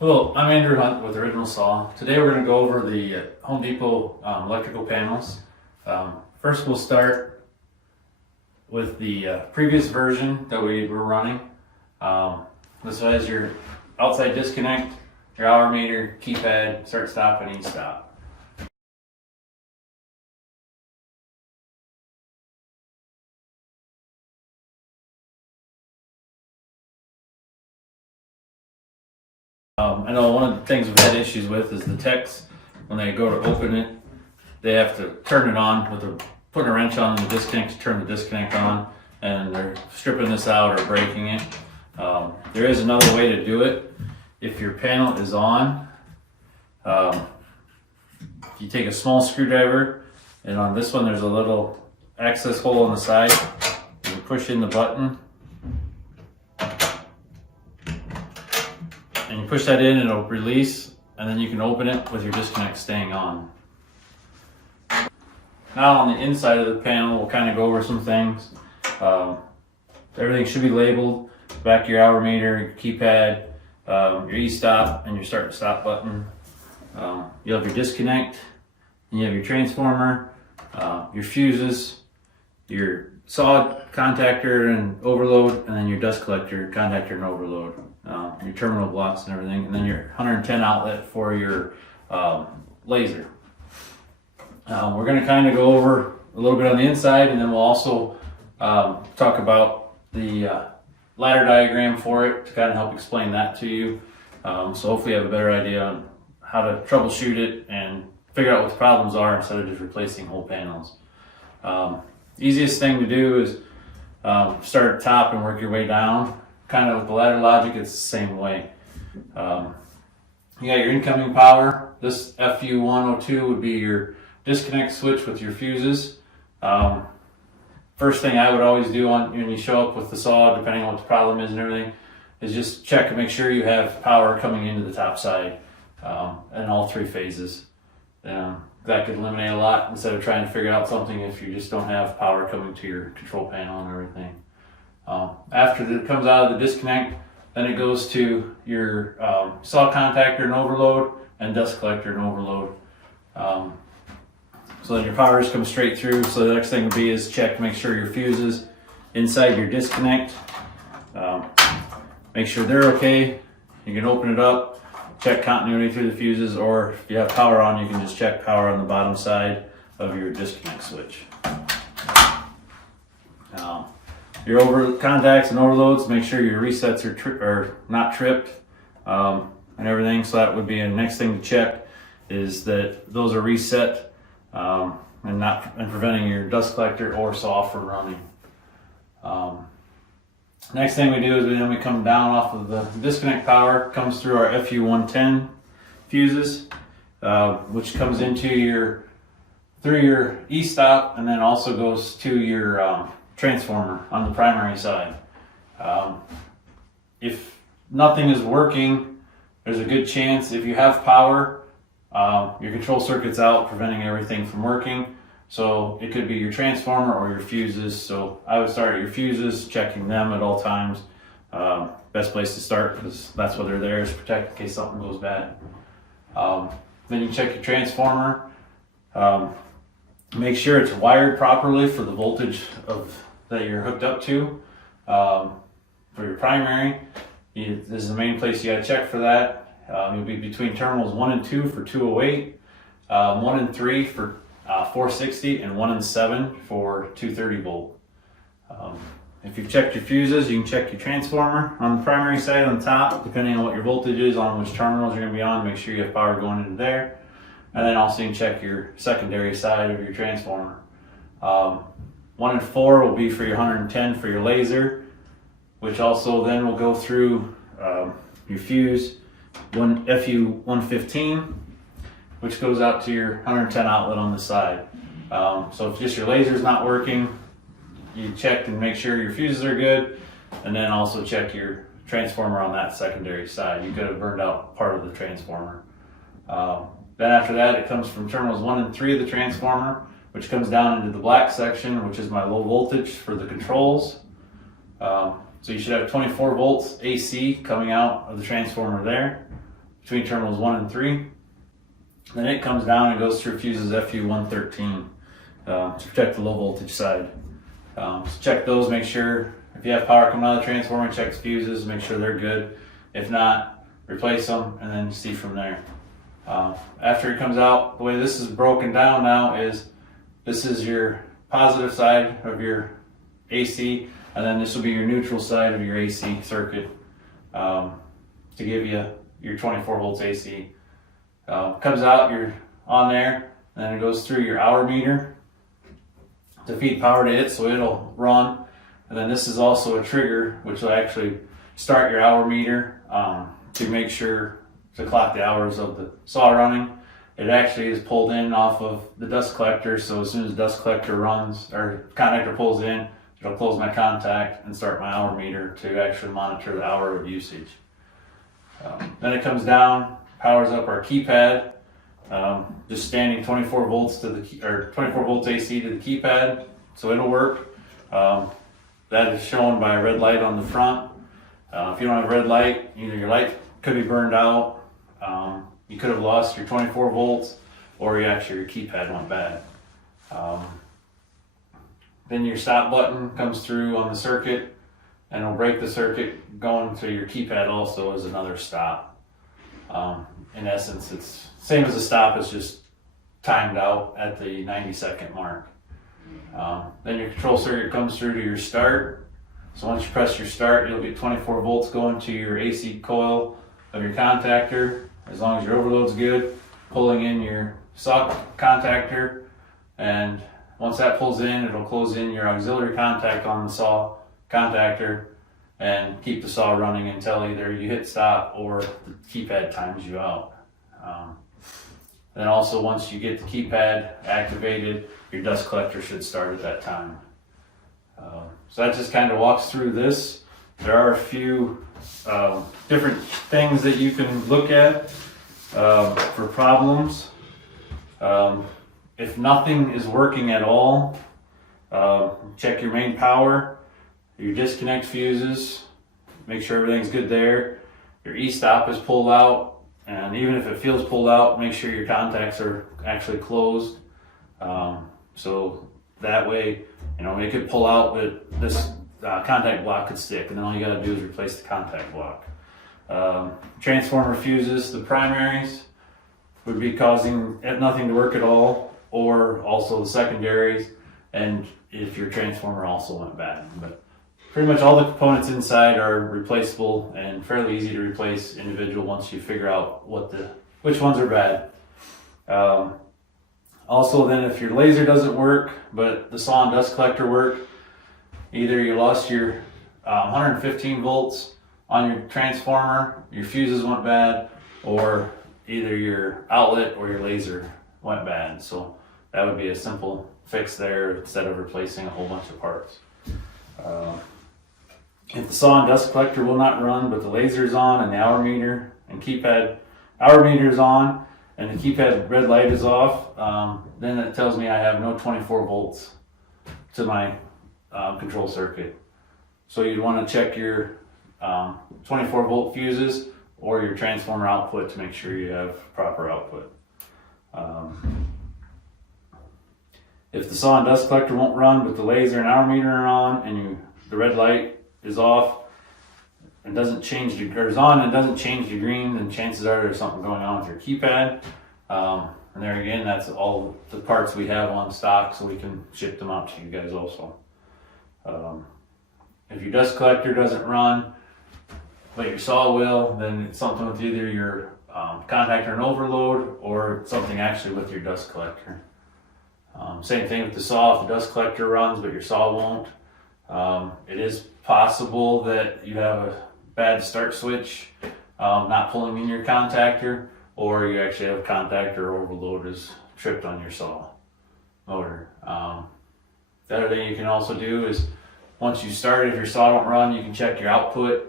Hello, I'm Andrew Hunt with Original Saw. Today we're going to go over the Home Depot electrical panels. First we'll start with the previous version that we were running. This has your outside disconnect, your hour meter, keypad, start, stop, and e-stop. I know one of the things we've had issues with is the techs, when they go to open it, they have to turn it on put a wrench on the disconnect to turn the disconnect on, and they're stripping this out or breaking it. There is another way to do it. If your panel is on, you take a small screwdriver, and on this one there's a little access hole on the side. You push in the button, and you push that in and it'll release, and then you can open it with your disconnect staying on. Now on the inside of the panel, we'll kind of go over some things. Everything should be labeled. Back of your hour meter, your keypad, your e-stop, and your start and stop button. You'll have your disconnect, and you have your transformer, your fuses, your saw contactor and overload, and then your dust collector contactor and overload. Your terminal blocks and everything, and then your 110 outlet for your laser. We're going to kind of go over a little bit on the inside, and then we'll also talk about the ladder diagram for it to kind of help explain that to you. So hopefully you have a better idea on how to troubleshoot it and figure out what the problems are instead of just replacing whole panels. Easiest thing to do is start at top and work your way down. Kind of with the ladder logic, it's the same way. You got your incoming power. This FU102 would be your disconnect switch with your fuses. First thing I would always do when you show up with the saw, depending on what the problem is and everything, is just check and make sure you have power coming into the top side in all three phases. That could eliminate a lot instead of trying to figure out something if you just don't have power coming to your control panel and everything. After it comes out of the disconnect, then it goes to your saw contactor and overload and dust collector and overload. So then your powers come straight through. So the next thing would be is check to make sure your fuses inside your disconnect. Make sure they're okay. You can open it up, check continuity through the fuses, or if you have power on, you can just check power on the bottom side of your disconnect switch. Your over contacts and overloads, make sure your resets are not tripped and everything. So that would be the next thing to check, is that those are reset and preventing your dust collector or saw from running. Next thing we do is then we come down off of the disconnect power, comes through our FU110 fuses, which comes into through your e-stop, and then also goes to your transformer on the primary side. If nothing is working, there's a good chance if you have power, your control circuit's out, preventing everything from working. So it could be your transformer or your fuses. So I would start at your fuses, checking them at all times. Best place to start, because that's what they're there, is protect in case something goes bad. Then you check your transformer. Make sure it's wired properly for the voltage that you're hooked up to. For your primary, this is the main place you got to check for that. You'll be between terminals 1 and 2 for 208, 1 and 3 for 460, and 1 and 7 for 230 volt. If you've checked your fuses, you can check your transformer on the primary side on the top, depending on what your voltage is on which terminals you're going to be on. Make sure you have power going into there. And then also you can check your secondary side of your transformer. 1 and 4 will be for your 110 for your laser, which also then will go through your fuse, FU115, which goes out to your 110 outlet on the side. So if just your laser is not working, you check and make sure your fuses are good, and then also check your transformer on that secondary side. You could have burned out part of the transformer. Then after that, it comes from terminals 1 and 3 of the transformer, which comes down into the black section, which is my low voltage for the controls. So you should have 24 volts AC coming out of the transformer there. between terminals 1 and 3. Then it comes down and goes through fuses FU113 to protect the low voltage side. So check those, make sure if you have power coming out of the transformer, check the fuses, make sure they're good. If not, replace them and then see from there. After it comes out, the way this is broken down now is this is your positive side of your AC, and then this will be your neutral side of your AC circuit to give you your 24 volts AC. Comes out, you're on there, and then it goes through your hour meter to feed power to it, so it'll run. And then this is also a trigger, which will actually start your hour meter to make sure to clock the hours of the saw running. It actually is pulled in off of the dust collector, so as soon as the dust collector runs, or contactor pulls in, it'll close my contact and start my hour meter to actually monitor the hour of usage. Then it comes down, powers up our keypad, just standing 24 volts to the 24 volts AC to the keypad, so it'll work. That is shown by a red light on the front. If you don't have a red light, either your light could be burned out, you could have lost your 24 volts, or your keypad went bad. Then your stop button comes through on the circuit, and it'll break the circuit. Going to your keypad also is another stop. In essence, it's same as a stop, it's just timed out at the 90-second mark. Then your control circuit comes through to your start. So once you press your start, you'll get 24 volts going to your AC coil of your contactor, as long as your overload's good, pulling in your saw contactor, and once that pulls in, it'll close in your auxiliary contact on the saw contactor and keep the saw running until either you hit stop or the keypad times you out. Then also, once you get the keypad activated, your dust collector should start at that time. So that just kind of walks through this. There are a few different things that you can look at for problems. If nothing is working at all, check your main power, your disconnect fuses, make sure everything's good there. Your e-stop is pulled out, and even if it feels pulled out, make sure your contacts are actually closed. So that way, it could pull out, but this contact block could stick, and then all you gotta do is replace the contact block. Transformer fuses, the primaries, would be causing nothing to work at all, or also the secondaries, and if your transformer also went bad. But pretty much all the components inside are replaceable and fairly easy to replace individual once you figure out which ones are bad. Also then, if your laser doesn't work, but the saw and dust collector work, either you lost your 115 volts on your transformer, your fuses went bad, or either your outlet or your laser went bad. So that would be a simple fix there instead of replacing a whole bunch of parts. If the saw and dust collector will not run, but the laser is on and the hour meter and keypad hour meter is on and the keypad red light is off, then it tells me I have no 24 volts to my control circuit. So you'd want to check your 24 volt fuses or your transformer output to make sure you have proper output. If the saw and dust collector won't run, but the laser and hour meter are on, and the red light is off and doesn't change or is on and doesn't change to green, then chances are there's something going on with your keypad. And there again, that's all the parts we have on stock, so we can ship them out to you guys also. If your dust collector doesn't run, but your saw will, then it's something with either your contactor and overload, or something actually with your dust collector. Same thing with the saw. If the dust collector runs but your saw won't, it is possible that you have a bad start switch not pulling in your contactor, or you actually have a contactor overload is tripped on your saw motor. The other thing you can also do is, once you start, if your saw don't run, you can check your output.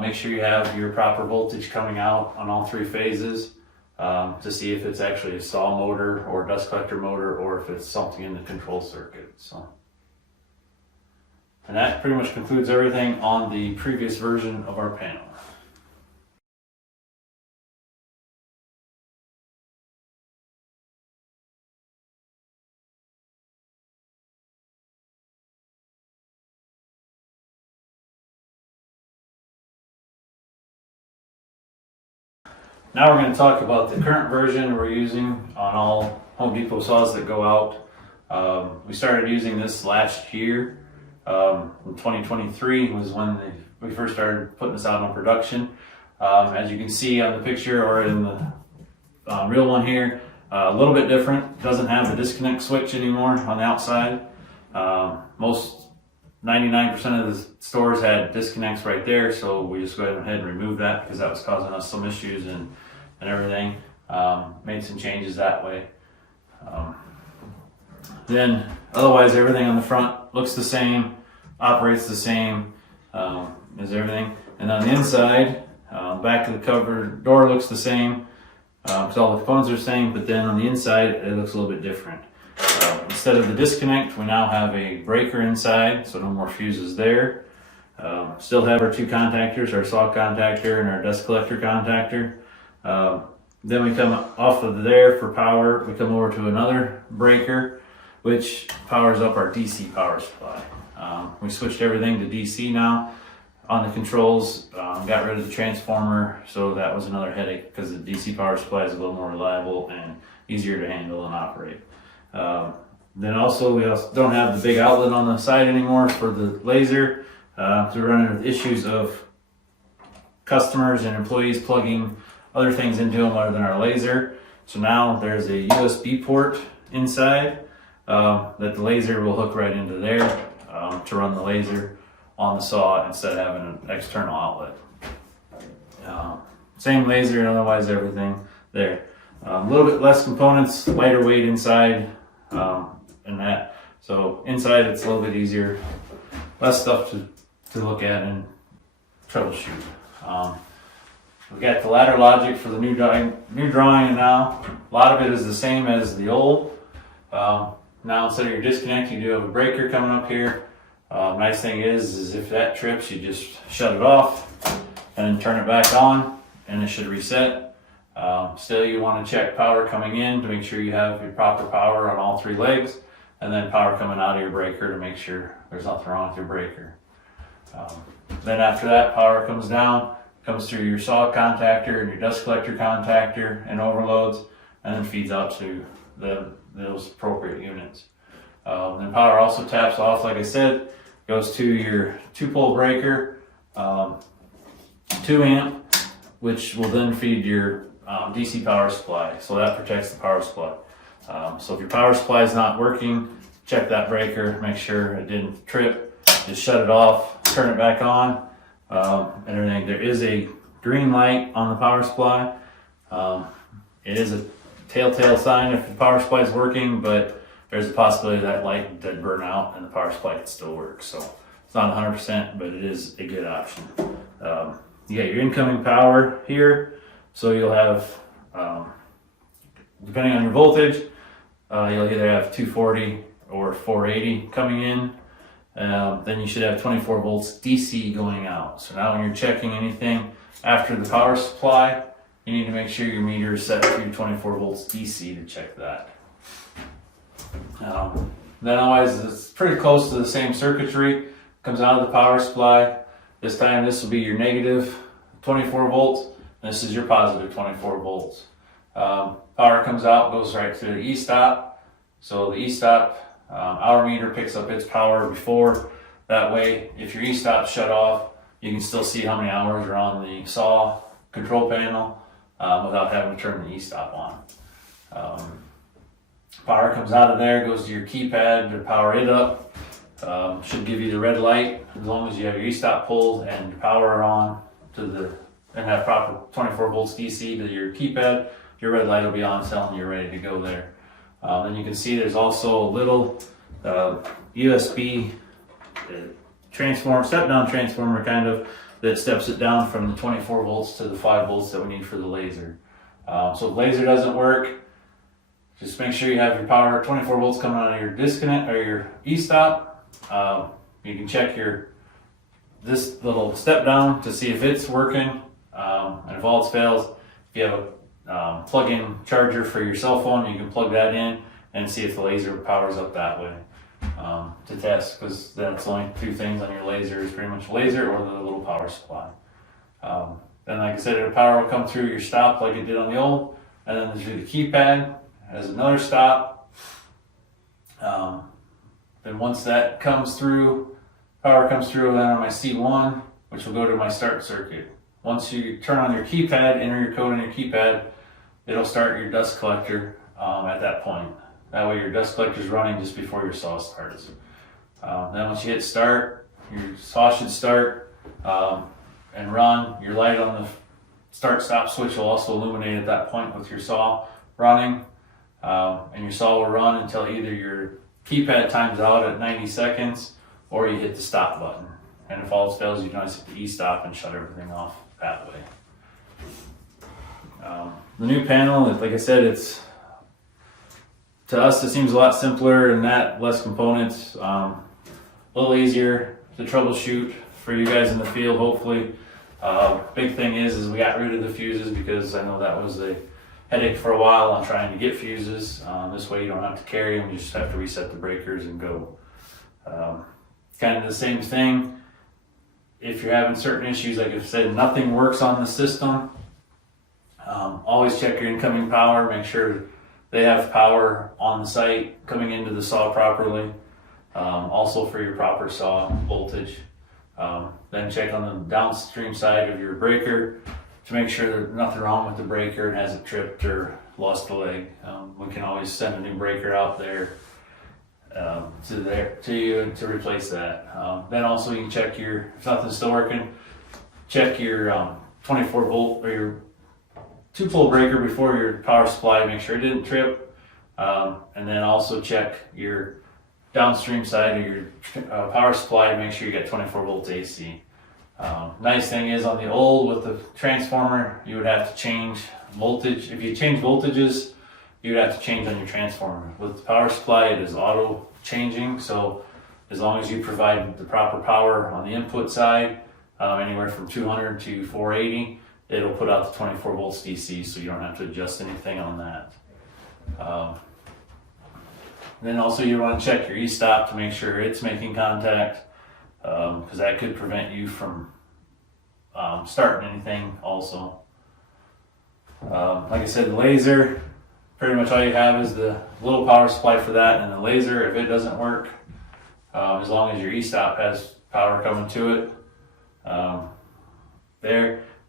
Make sure you have your proper voltage coming out on all three phases to see if it's actually a saw motor or dust collector motor, or if it's something in the control circuit. And that pretty much concludes everything on the previous version of our panel. now we're going to talk about the current version we're using on all Home Depot saws that go out. We started using this last year. In 2023 was when we first started putting this out on production. As you can see on the picture or in the real one here, a little bit different. Doesn't have a disconnect switch anymore on the outside. Most 99% of the stores had disconnects right there, so we just go ahead and remove that because that was causing us some issues and everything. Made some changes that way. Then otherwise everything on the front looks the same, operates the same as everything. And on the inside, back of the cover door looks the same, because all the components are the same, but then on the inside it looks a little bit different. Instead of the disconnect, we now have a breaker inside, so no more fuses there. Still have our two contactors, our saw contactor and our dust collector contactor. Then we come off of there for power, we come over to another breaker, which powers up our DC power supply. We switched everything to DC now on the controls, got rid of the transformer, so that was another headache because the DC power supply is a little more reliable and easier to handle and operate. Then also we also don't have the big outlet on the side anymore for the laser. So we're running into issues of customers and employees plugging other things into them other than our laser. So now there's a USB port inside that the laser will hook right into there to run the laser on the saw instead of having an external outlet. Same laser and otherwise everything there. A little bit less components, lighter weight inside and that. So inside it's a little bit easier, less stuff to look at and troubleshoot. We got the ladder logic for the new drawing now. A lot of it is the same as the old. Now instead of your disconnect, you do have a breaker coming up here. Nice thing is if that trips, you just shut it off and then turn it back on and it should reset. Still, you want to check power coming in to make sure you have your proper power on all three legs, and then power coming out of your breaker to make sure there's nothing wrong with your breaker. Then after that, power comes down, comes through your saw contactor and your dust collector contactor and overloads, and then feeds out to those appropriate units. Then power also taps off, like I said, goes to your 2-pole breaker, 2 amp, which will then feed your DC power supply. So that protects the power supply. So if your power supply is not working, check that breaker, make sure it didn't trip, just shut it off, turn it back on, and everything. There is a green light on the power supply. It is a telltale sign if the power supply is working, but there's a possibility that light did burn out and the power supply can still work. So it's not 100%, but it is a good option. You got your incoming power here. So you'll have, depending on your voltage, you'll either have 240 or 480 coming in. Then you should have 24 volts DC going out. So now when you're checking anything after the power supply, you need to make sure your meter is set to 24 volts DC to check that. Then otherwise it's pretty close to the same circuitry. Comes out of the power supply. This time this will be your negative 24 volts. And this is your positive 24 volts. Power comes out, goes right to the e-stop. So the e-stop, our meter picks up its power before. That way, if your e-stop shut off, you can still see how many hours are on the saw control panel without having to turn the e-stop on. Power comes out of there, goes to your keypad to power it up. Should give you the red light as long as you have your e-stop pulled and your power on and have proper 24 volts DC to your keypad. Your red light will be on telling you're ready to go there. Then you can see there's also a little USB transformer, step down transformer kind of, that steps it down from the 24 volts to the 5 volts that we need for the laser. So if the laser doesn't work, just make sure you have your power 24 volts coming out of your disconnect or your e-stop. You can check this little step down to see if it's working. And if all else fails, if you have a plug-in charger for your cell phone, you can plug that in and see if the laser powers up that way to test, because that's only two things on your laser is pretty much laser or the little power supply. Then like I said, the power will come through your stop like it did on the old, and then through the keypad as another stop. Then once that comes through, power comes through, then on my C1, which will go to my start circuit. Once you turn on your keypad, enter your code on your keypad, it'll start your dust collector at that point. That way your dust collector is running just before your saw starts. Then once you hit start, your saw should start and run. Your light on the start stop switch will also illuminate at that point with your saw running. And your saw will run until either your keypad times out at 90 seconds or you hit the stop button. And if all else fails, you can always hit the E-stop and shut everything off that way. The new panel, like I said, to us it seems a lot simpler and that, less components, a little easier to troubleshoot for you guys in the field, hopefully. Big thing is we got rid of the fuses because I know that was a headache for a while on trying to get fuses. This way you don't have to carry them, you just have to reset the breakers and go. Kind of the same thing. If you're having certain issues, like I said, nothing works on the system, always check your incoming power, make sure they have power on the site coming into the saw properly. Also for your proper saw voltage. Then check on the downstream side of your breaker to make sure there's nothing wrong with the breaker and hasn't tripped or lost a leg. We can always send a new breaker out there to you to replace that. Then also you can check if nothing's still working, check your 24 volt or your 2-pole breaker before your power supply, make sure it didn't trip. And then also check your downstream side of your power supply to make sure you get 24 volts AC. Nice thing is on the old with the transformer, you would have to change voltage. If you change voltages, you would have to change on your transformer. With the power supply, it is auto changing. So as long as you provide the proper power on the input side, anywhere from 200 to 480, it'll put out the 24 volts DC, so you don't have to adjust anything on that. Then also you want to check your E-stop to make sure it's making contact, because that could prevent you from starting anything also. Like I said, the laser, pretty much all you have is the little power supply for that and the laser. If it doesn't work, as long as your E-stop has power coming to it,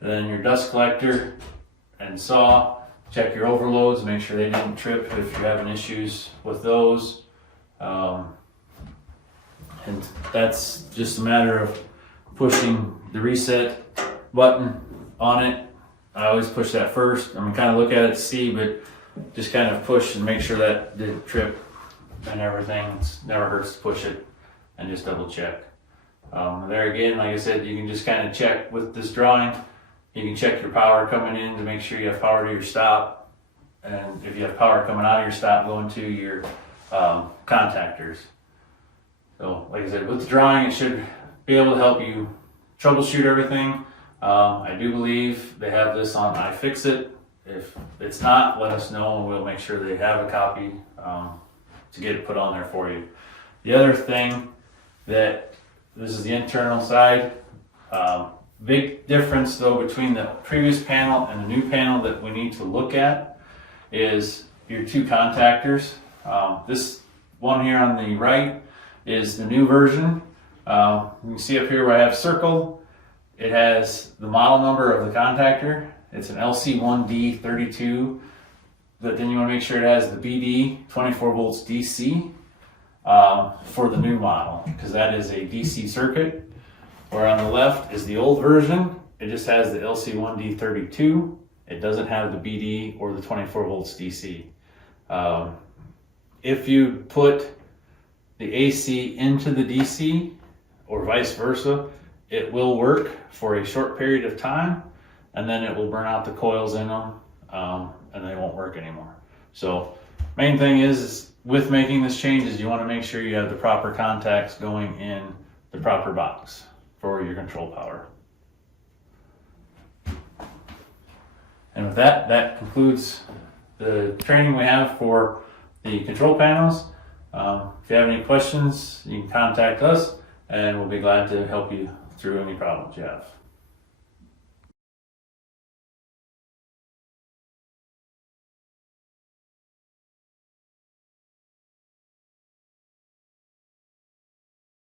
then your dust collector and saw, check your overloads, make sure they didn't trip if you're having issues with those. And that's just a matter of pushing the reset button on it. I always push that first. I'm gonna kind of look at it to see, but just kind of push and make sure that didn't trip and everything. It never hurts to push it and just double check. There again, like I said, you can just kind of check with this drawing. You can check your power coming in to make sure you have power to your stop. And if you have power coming out of your stop, going to your contactors. So like I said, with the drawing, it should be able to help you troubleshoot everything. I do believe they have this on iFixit. If it's not, let us know and we'll make sure they have a copy to get it put on there for you. The other thing that, this is the internal side. Big difference though between the previous panel and the new panel that we need to look at is your two contactors. This one here on the right is the new version. You can see up here where I have circled, it has the model number of the contactor. It's an LC1D32, but then you want to make sure it has the BD 24 volts DC for the new model, because that is a DC circuit. Where on the left is the old version. It just has the LC1D32. It doesn't have the BD or the 24 volts DC. If you put the AC into the DC or vice versa, it will work for a short period of time and then it will burn out the coils in them and they won't work anymore. So main thing is with making this change is you want to make sure you have the proper contacts going in the proper box for your control power. And with that, that concludes the training we have for the control panels. If you have any questions, you can contact us and we'll be glad to help you through any problems you have.